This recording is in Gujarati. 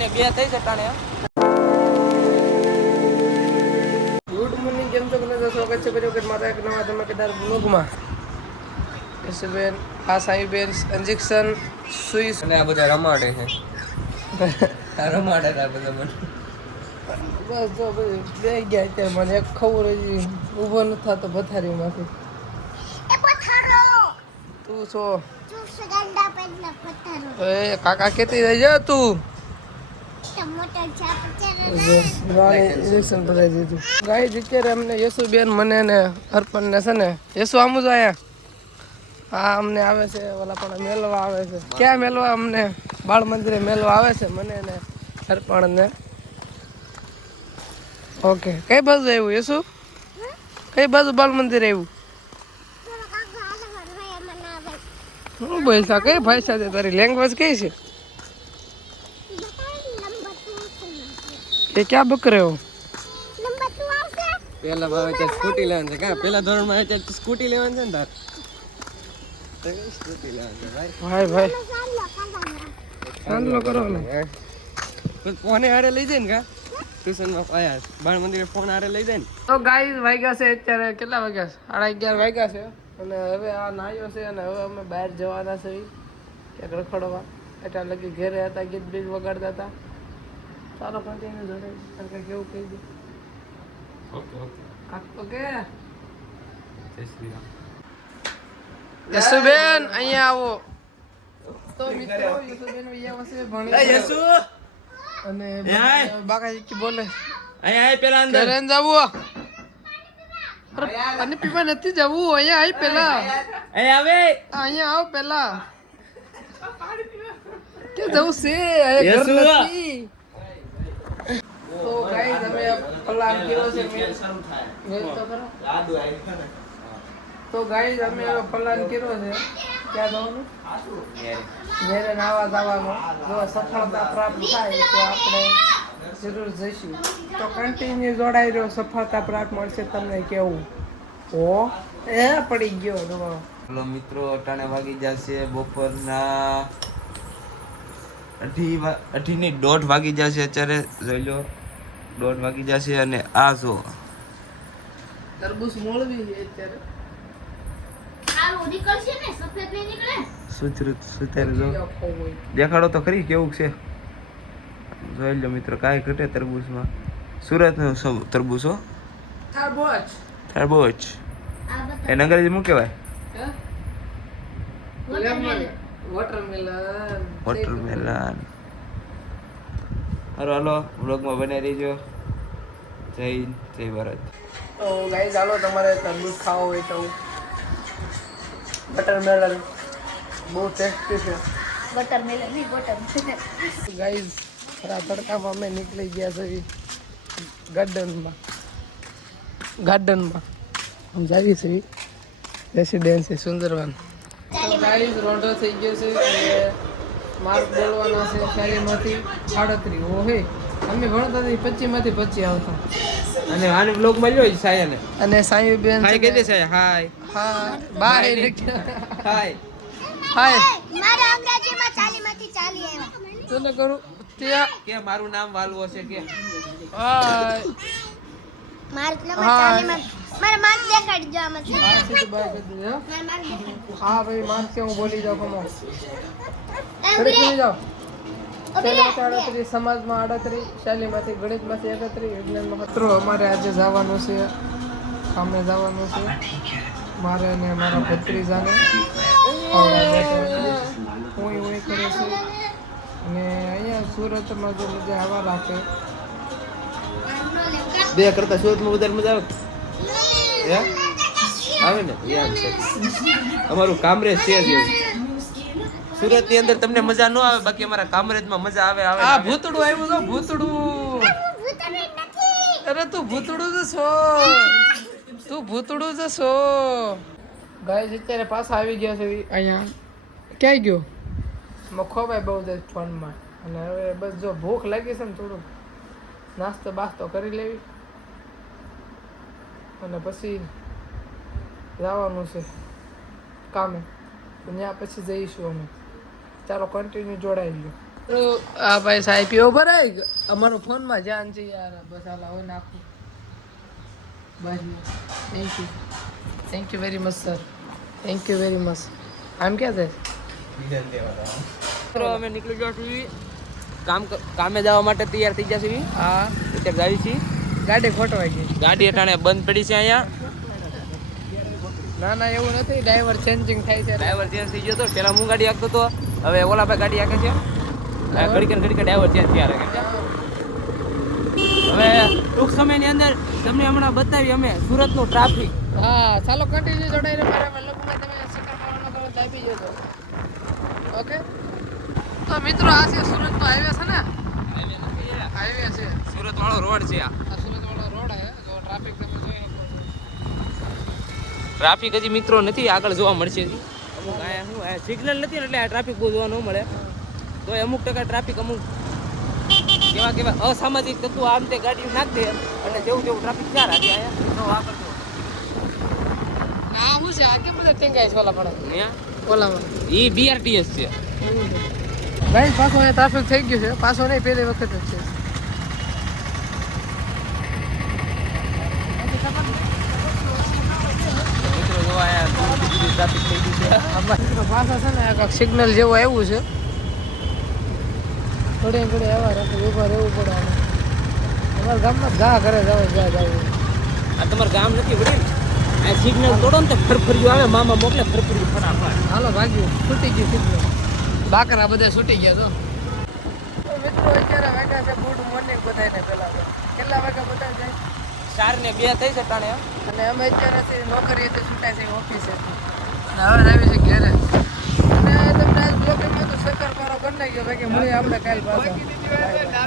ને 2 થઈ છે ટાણે. ગુડ મોર્નિંગ, કેમ છો? સ્વાગત છે ફરી વખત મારા એક નવા ધમાકેદાર બ્લોગમાં. યશુબેન, આ સાઈબેન ઇન્જેક્શન સુઈ અને આ બધા રમાડે છે. રમાડે આ બધા મને. બસ જો ભાઈ બે ગયા અત્યારે. મને એક ખબર હજી ઊભો નથી થતો પથારીમાંથી. તું છો એ કાકા કેતી રહી જા તું. ઇન્જેક્શન ભરાઈ દીધું. ગાય અત્યારે અમને યશુબેન મને ને અર્પણ ને છે ને યશુ આમું જ આયા. હા અમને આવે છે ઓલા પણ મેલવા આવે છે. ક્યાં મેલવા? અમને બાળ મંદિરે મેલવા આવે છે મને ને અર્પણ ને. ઓકે, કઈ બાજુ આવ્યું યશુ? કઈ બાજુ બાળ મંદિર આવ્યું? હું બોલતા કઈ ભાષા છે તારી? લેંગ્વેજ કઈ છે? એ ક્યાં બક રહ્યો? પેલા આવે ત્યારે સ્કૂટી લેવાની છે. કા પેલા ધોરણમાં આવે ત્યારે સ્કૂટી લેવાની છે ને તાર? સ્કૂટી લેવાની છે ભાઈ. ભાઈ ચાંદલો કરો ને. ફોને હારે લઈ જાય ને કા ટ્યુશનમાં આયા બાળ મંદિરે ફોન હારે લઈ જાય ને. તો ગાઈસ વાગ્યા છે અત્યારે કેટલા વાગ્યા છે? 11:30 વાગ્યા છે. અને હવે આ નાયો છે અને હવે અમે બહાર જવાના છે ક્યાંક રખડવા. એટલા લગી ઘેરે હતા, ગીત બીજ વગાડતા હતા. ચાલો કન્ટિન્યુ જોડે કારણ કેવું કહી દે. Okay okay. ઓકે જય શ્રી રામ. યશુબેન અહીંયા આવો. તો મિત્રો યશુબેન અહીંયા વસે ભણી યશુ અને બાકાજી બોલે અહીંયા પેલા અંદર ઘરે જવું. અરે પાણી પીવા નથી જવું. અહીંયા આય પેલા. અહીંયા આવે. અહીંયા આવ પેલા. કે જવું છે? યશુ તો ગાઈસ અમે પ્લાન કર્યો છે મેલ તો કરો. તો ગાઈસ અમે પ્લાન કર્યો છે ક્યાં જવાનું? ઘેરે નાવા જવાનો. જો સફળતા પ્રાપ્ત થાય તો આપણે જરૂર જઈશું. તો કન્ટિન્યુ જોડાઈ રહ્યો. સફળતા પ્રાપ્ત મળશે તમને કેવું. ઓ એ પડી ગયો તમારો. હેલો મિત્રો, અટાણે વાગી જશે બપોરના 1:30 વાગી જશે અત્યારે. જોઈ લો 1:30 વાગી જશે. અને આ જો તરબૂચ મોળવી છે અત્યારે. સુતેર જો દેખાડો તો ખરી કેવું છે. જોઈ લો મિત્રો, કાંઈ ઘટે તરબૂચમાં. સુરતનો તરબૂચ હો. તરબૂચ એને અંગ્રેજી શું કહેવાય? વોટરમેલન. હાલો વ્લોગમાં બને રહીજો. જય ભારત. તો ગાઈસ ચાલો તમારે તરબૂચ ખાવો હોય તો બટરમેલન બહુ ટેસ્ટી છે. ગાઈસ ખરા તડકામાં અમે નીકળી ગયા છીએ ગાર્ડનમાં हम जाइए सही રેસિડેન્સી સુંદરવન. તો ગાઈસ રોંઢો થઈ ગયો છે અને માર્ક બોલવાના છે 40માંથી 38. ઓહે અમે ભણતા 25માંથી 25 આવતા. અને આને બ્લોગ મળ્યો છે સાયાને. અને સાયુ બેન હાય કહી દે સાયા. હાય હા બાય હાય હાય. મારા અંગ્રેજીમાં 40માંથી 40 આવ્યા. તને કરું ત્યાં કે મારું નામ વાલવો છે કે હાય માર્ક નંબર 40 માં મારા માર્ક દેખાડી જો આમાં છે. હા સીધું બાય કરી દે. મારા માર્ક દેખાડી. હા ભાઈ માર્ક કે હું બોલી જાઉં કમો એ ઘડી ઉભી જાઓ. ઉભી શૈલીમાંથી 38, સમાજમાં 38, શૈલીમાંથી ગણિતમાંથી 31, વિજ્ઞાનમાં મિત્રો અમારે આજે જવાનું છે સામે જવાનું છે મારે અને મારા ભત્રીજાને. હું કરે છે અને અહીંયા સુરતમાં જો મજા આવવા રાખે. બે કરતા સુરતમાં વધારે મજા આવે. હે આવે ને યાદ છે અમારું કામરેજ છે જ એવું. સુરત ની અંદર તમને મજા ન આવે, બાકી અમારા કામરેજમાં મજા આવે. આ ભૂતડું આવ્યું તો ભૂતડું. અરે તું ભૂતડું જ છો. ગાઈસ અત્યારે પાછા આવી ગયા છે અહીંયા. ક્યાંય ગયો મખોભાઈ બહુ જાય ફોનમાં. અને હવે બસ જો ભૂખ લાગી છે ને થોડુંક નાસ્તો બાસ્તો કરી લેવી અને પછી જવાનું છે કામે. તો ત્યાં પછી જઈશું અમે. ચાલો કન્ટિન્યુ જોડાઈ ગયો. તો આ ભાઈ સાહેબ પીવો ભરાય અમારો ફોનમાં ધ્યાન છે યાર બસ હાલ હવે નાખું બસ thank you very much sir thank you very much આમ ક્યાં છે અમે નીકળી ગયા છીએ કામે જવા માટે તૈયાર થઈ ગયા છીએ હા અત્યારે જાવી છીએ ગાડી ખોટવાઈ ગઈ ગાડી અટાણે બંધ પડી છે અહીંયા ના ના એવું નથી ડ્રાઈવર ચેન્જિંગ થાય છે ડ્રાઈવર ચેન્જ થઈ ગયો તો પેલા હું ગાડી હાંકતો હતો હવે ઓલા ભાઈ ગાડી હાંકે છે ઘડીકે ડ્રાઈવર ચેન્જ થયા રાખે છે હવે ટૂંક સમયની અંદર તમને હમણાં બતાવી અમે સુરતનું ટ્રાફિક હા ચાલો કન્ટિન્યુ જોડાઈને મારા લોકોમાં તમે સકર કરવાનો કરો દાબી જજો ઓકે તો મિત્રો આ છે સુરતનો હાઈવે છે ને હાઈવે છે સુરત વાળો રોડ છે આ આ સુરત વાળો રોડ હે જો ટ્રાફિક તમે જોઈ શકો છો ટ્રાફિક હજી મિત્રો નથી આગળ જોવા મળશે હજી અમુક અહીંયા શું સિગ્નલ નથી ને એટલે આ ટ્રાફિક બહુ જોવા ન મળે તો અમુક ટકા ટ્રાફિક અમુક કેવા કેવા અસામાજિક તત્વો આમ તે ગાડી નાખ દે અને જેવું જેવું ટ્રાફિક ચાર આજે અહીંયા તો આ કરતો ના હું છે આ કે બધા ટેંગાય છે ઓલા પડે અહીંયા ઓલામાં ઈ BRTS છે ભાઈ પાછો અહીંયા ટ્રાફિક થઈ ગયું છે પાછો નહીં પહેલી વખત જ છે મિત્રો જોવા અહીંયા ટ્રાફિક થઈ ગયું છે પાછા છે ને આ સિગ્નલ જેવું આવ્યું છે થોડી ઘડી એવા રાખે ઉભા રહેવું પડે આને અમારા ગામમાં ઘા કરે જાવ જવું આ તમારું ગામ નથી વડીલ આ સિગ્નલ તોડો ને તો ફરફરિયું આવે મામા મોકલે ફરફરિયું ફટાફટ હાલો ભાગ્યું છૂટી ગયું સિગ્નલ બાકરા બધા છૂટી ગયા તો મિત્રો અત્યારે વાગ્યા છે ગુડ મોર્નિંગ બધાને પહેલા તો કેટલા વાગ્યા બધા જાય 4 ને 2 થઈ છે ટાણે અને અમે અત્યારે નોકરીએથી છૂટાય છે ઓફિસે અને હવે આવી છે ઘેરે અને તમને આજ બ્લોગમાં તો સકર કરો કરી નાખ્યો ભાઈ કે મળીએ આપણે કાલ પાછા